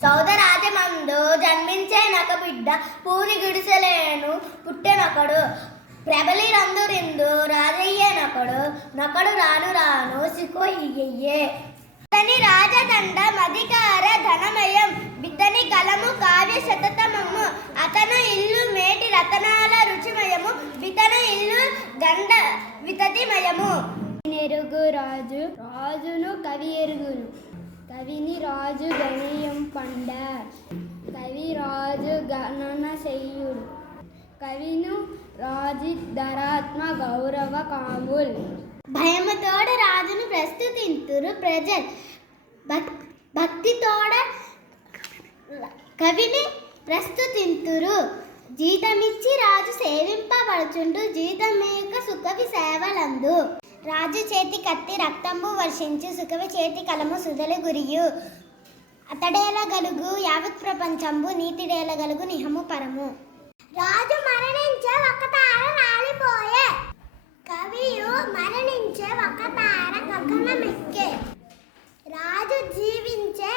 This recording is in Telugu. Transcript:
సౌదరాజమందు జన్మించే నక బిడ్డ పూరి గుడిసెలేను పుట్టెనొకడు ప్రబలి రందురిందు రాజయ్యే నొకడు రాను రాను సికో ఇయ్యే బితని రాజదండ మధికార ధనమయం బితని కలము కావ్య శతతమము అతను ఇల్లు మేటి రతనాల రుచిమయము బితన ఇల్లు గండ వితతిమయము. ఎరుగు రాజు రాజును కవి ఎరుగును కవిని రాజు గణేయం పండ కవి రాజు గణన చెయ్యుడు కవిను రాజిద్దరాత్మ గౌరవ కాముల్. భయముతోడ రాజును ప్రస్తుతింతురు ప్రజలు భక్తితోడ కవిని ప్రస్తుతింతురు జీతమిచ్చి రాజు సేవింపబడుచుండు జీతమేక సుకవి సేవలందు. రాజు చేతి కత్తి రక్తంబు వర్షించు సుకవి చేతి కలము సుధలు గురియు అతడేల గలుగు యావత్ ప్రపంచంబు నీతిడేల గలుగు నిహము పరము. రాజు మరణించే ఒక తార రాలిపోయే కవియు మరణించే ఒక తార గగనమెక్కే రాజు జీవించే